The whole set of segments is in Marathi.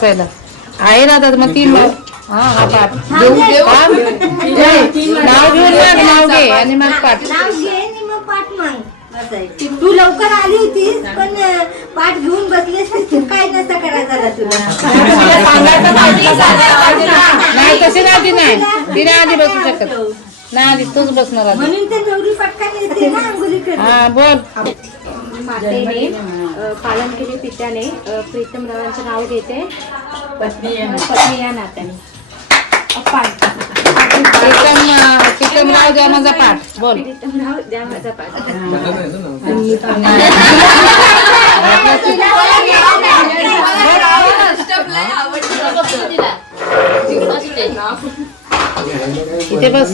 बसायला. आहे ना आता मग तीन हा हा पाठ. देऊ? नाही, नाव घेऊन मग नाव घे आणि मग पाठ. नाव घे आणि मग पाठ माग. असं आहे. तू लवकर आली होतीस पण अं, पाठ घेऊन बसलेस काय नसता करायचा झाला तुला. तुला सांगायचं पाहिजे ना. नाही तशी ना ती नाही. ती नाही आधी बसू शकत. नाही आधी तूच बसणार आधी. म्हणून तर नवरी पटकन येते ना अंघोळीकडे. हा बोल. मातेने पालन केले पित्याने. अ, प्रीतम रावांचे नाव घेते. पत्नी या नात्याने. माझा पाठ. बोल. द्या माझा पाठ. इथे बस.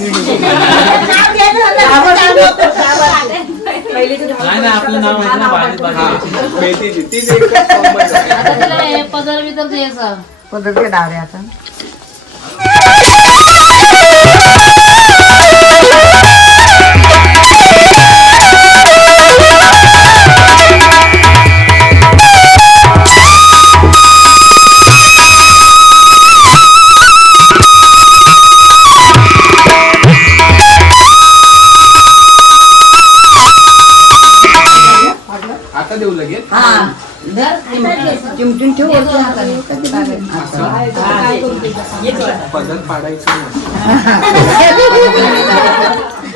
नाही आपलं नाव आहे ना बाजी बाजी मेथीची तीच एकच कॉमन आहे. पदर बिदर द्यायचा आता. देऊ लगेच? पदर पाडायचं. नाही.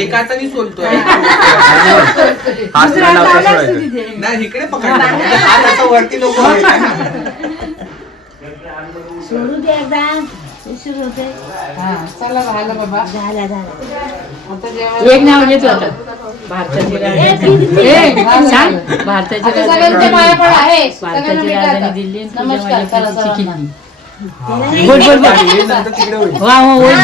एका हाताने सोलतोय. नाही इकडे पकडला म्हणजे हात असा वरती नको सोडू दे एकदा उशीर होते हा चला झालं बाबा. झाला झाला. आता जेवण एक नाव घेतो आता. भारताची राजधानी ए, सांग. भारताची आता सगळ्यांचे पाया राजधानी हे सगळ्यांना भारताची भेटा राजधानी. दिल्ली आणि नमस्कार बोल नंतर तिकडे होईल. वा वा बोल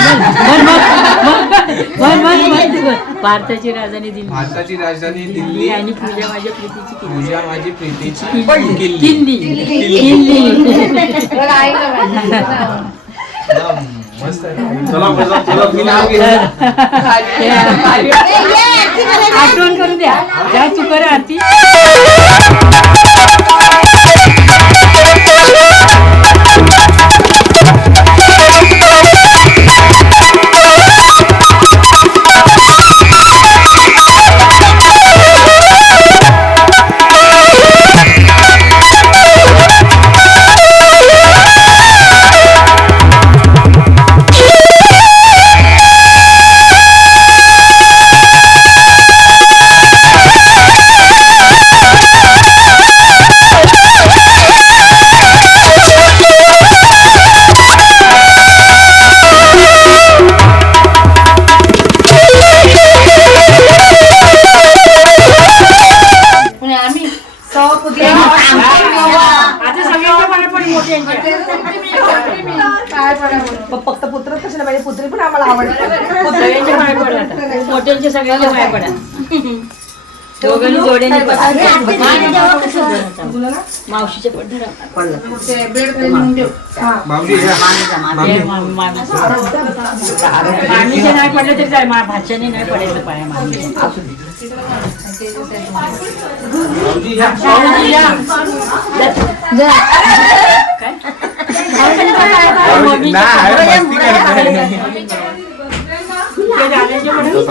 भारताची राजधानी दिल्ली. भारताची राजधानी दिल्ली आणि पूजा माझ्या प्रीतीची पूजा माझी प्रीतीची किल्ली. किल्ली. किल्ली. किल्ली. बघा ऐका बाई. मस्त आहे. चला चला चला. मी नाव घेतो. आठवण करू द्या. जा तू कर आरती. हॉटेलच्या सगळ्यांच्या पाया पडा. दोघांनी जोड्याने पडा. मावशीच्या पडणार ते बेड खाली नेऊन ठेव. माऊली या. मामीच्या नाही पडलं तरी चालेल. मा- भाच्याने नाही पडायचं पाया नाही, मस्ती.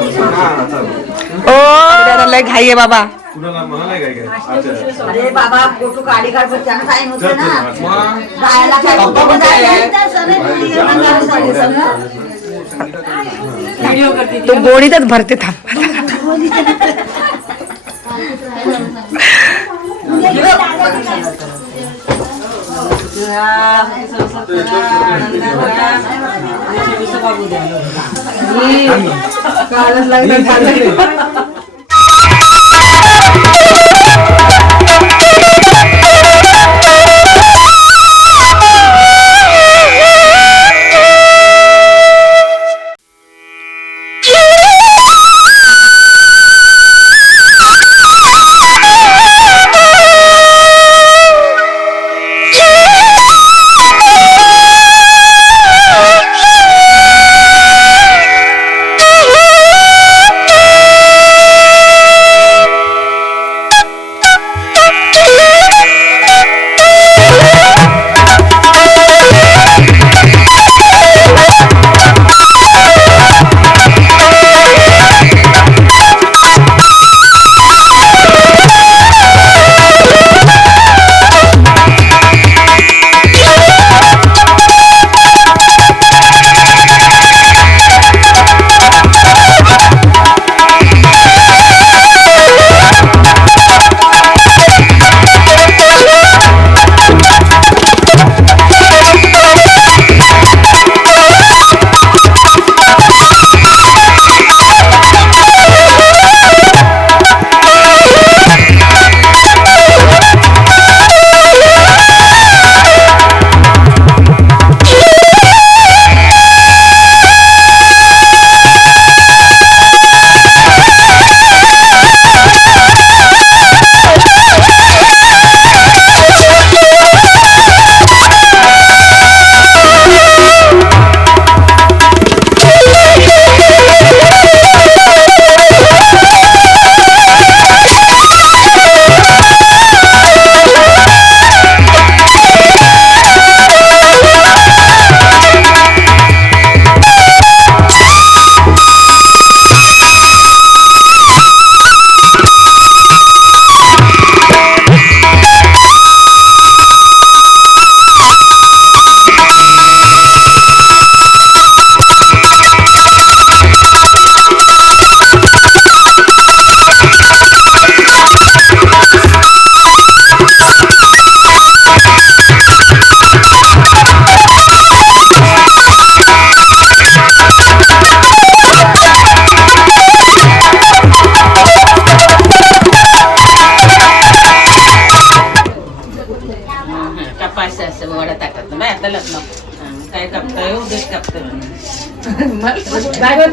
ते. ओ दादा लय घाई आहे बाबा. अरे बाबा फोटो काढी काढ पण त्यांना टाइम होतो चल, ना चल, मग जायला काय पप्पा पण काय आहे? व्हिडिओ करते ती. तो गोडीतच भरते थांब कालच लागलं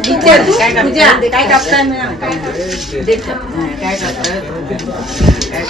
काय कापताय काय कापताय उद्याच कापताय काय कापताय काय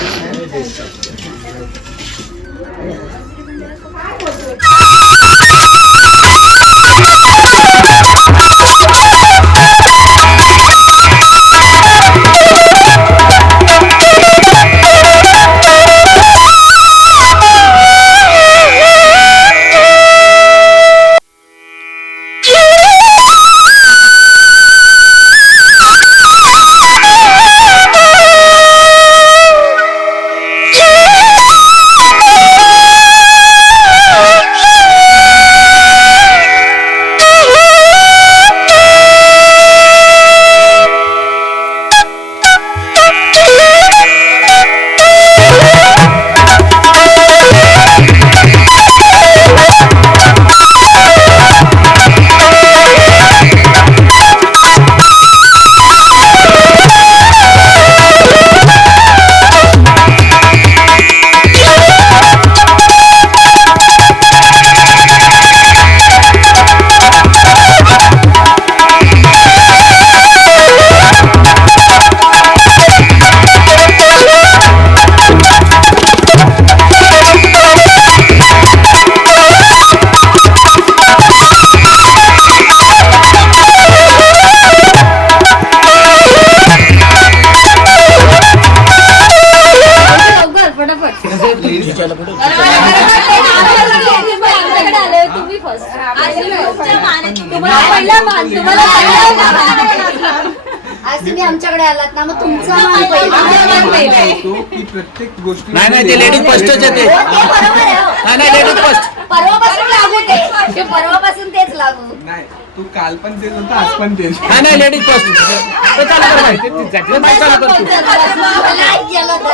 आलात ना मग तुमचा मान पहिला. तो की प्रत्येक गोष्टी नाही नाही ते लेडीज फर्स्टच येते हो, ते बरोबर आहे हो. नाही नाही लेडीज फर्स्ट परवापासून लागू ते ते परवापासून तेच लागू. नाही तू काल पण तेच होतं आज पण तेच नाही नाही लेडीज फर्स्ट चालू कर बाई. ते- ते- ते बाई चालू कर तू.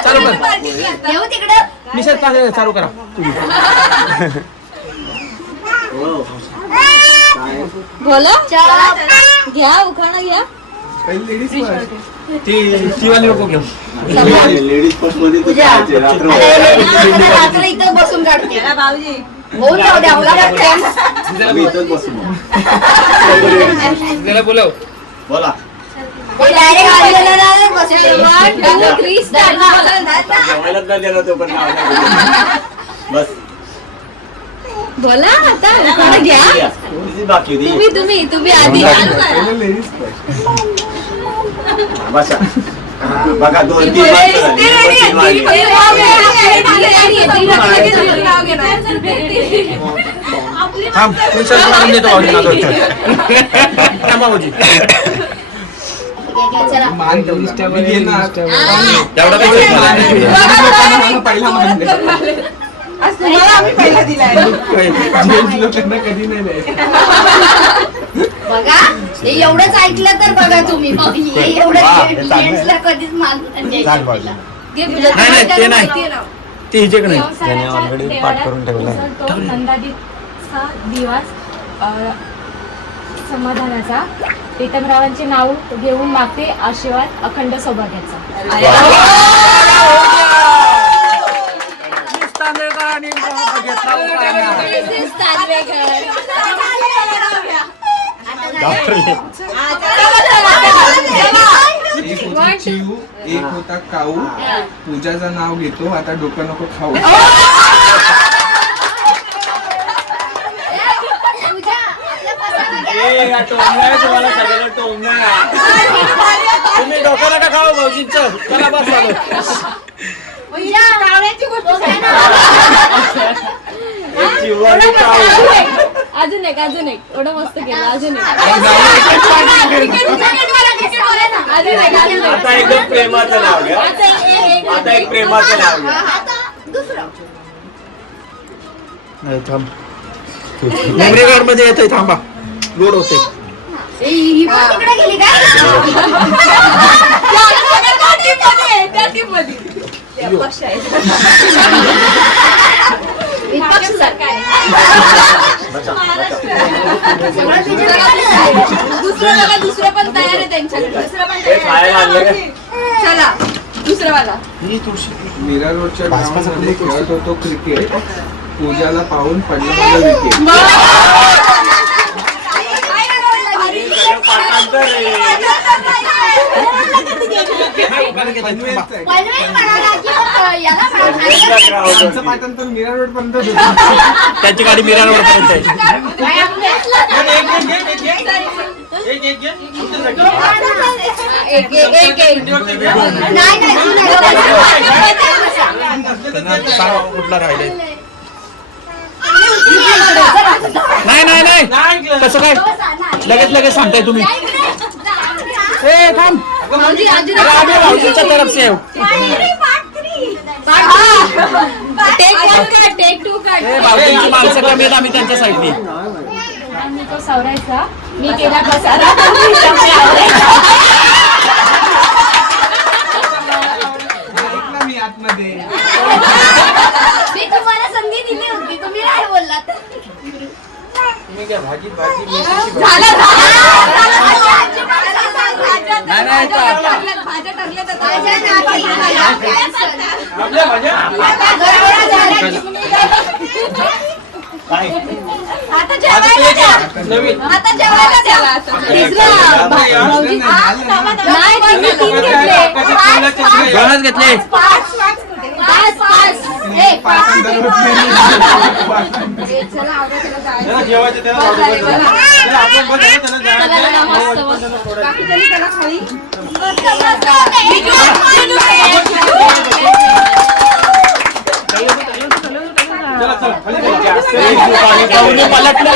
चालू कर. तिकडं. निषेध चालू चालू करा. बोला. घ्या उखाणा घ्या. ती ती लेडीज फर्स्टमध्ये तू जायचे, रात्र- रात्र इथं बसून काढते. भाऊजी. होऊन जाऊ द्या मला. आम्ही इथंच बसू मग. त्याला बोलव. बोला. बस बोला आता घ्या. बाकी तुम्ही तुम्ही तुम्ही आधी. बसा बघा दोन तीन माणसं झाली. दोन तीन वाजले. थांब तुमच्या मारून देतो भाऊजी नागवतो. थांब भाऊजी एवढा काही आज तुम्हाला आम्ही पहिला दिलाय बघा हे एवढंच ऐकलं तर बघा तुम्ही. मग हे एवढं वा, चांगलं आहे. जेंट्सला कधीच मान नाही सांग बाजू. घे पूजा, नाही, नाही, ते नाही. माहिती आहे. ना. ते हिच्याकडे नाही. संसाराच्या देवाऱ्यात तो नंदादीचा दिवस अ, समाधानाचा. प्रीतमरावांचे नाव घेऊन मागते आशीर्वाद अखंड सौभाग्याचा. एक होता चिऊ एक होता काऊ पूजाचं नाव घेतो आता डोकं नको खाऊ. ए, आहे तुम्हाला आहे. तुम्ही डोकं नका खाऊ भाऊजींचं चला बस काऊ. अजून एक अजून एक. एवढं मस्त केलं अजून एक. आता एकदम प्रेमाचं नाव घ्या. आता एक- एक- आता एक प्रेमाचं नाव घ्या. आता दुसरं. नाही थांब. मेमरी मध्ये येतंय थांबा. लोड होते विपक्ष सरकार बसा सगळं आलं. दुसरं बघा दुसरं पण तयार आहे त्यांच्याकडे दुसरं पण हे? चला दुसरं वाला मीरा रोडच्या ग्राउंडमध्ये खेळत होतो क्रिकेट पूजाला पाहून पडलं माझं विकेट आहे. आमचं होती. पाठांतर मीरा रोड पर्यंत होतं. त्यांची गाडी मिरा रोड पर्यंत कुठला राहिलंय. नाही नाही नाही. कसं काय? लगेच लगेच सांगताय तुम्ही. ए थांब. तरफ से आहे. टेक वन का टेक टू का ए भाऊजींची माणसं कमी आहेत आम्ही त्यांच्या साईडनी. आणि तो सावरायचा. मी केला तुम्हाला संधी दिली होती तुम्ही काय बोललात झालं नाही नाही का- भाज्या नाही, आपल्या भाज्या? काय? आता जेवायला द्या. आता जेवायला द्या. तिसरं. भाजी नाही तुम्ही तीन घेतले दोनच घेतले पाच पाच पाच ए, पाच ए, चला आवडा त्याला जायचं. त्याला जेवायचं त्याला आपण बस त्याला जायचं. चला चला पलटलं